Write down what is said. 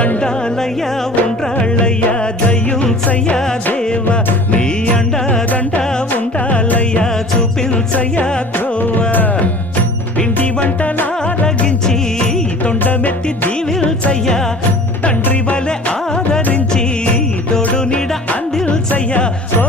దండాలయ్యా ఉండ్రాళ్ళయ్యా దయ్యుంచయ్యా దేవ నీ అండాదండ ఉండాలయ్యా చూపించయ్యా త్రోవా పిండి వంటలారగించి తొండమెత్తి దీవిల్చయ్యా తండ్రి వలె ఆదరించి తోడు నీడ అందిల్చయ్యా ఓ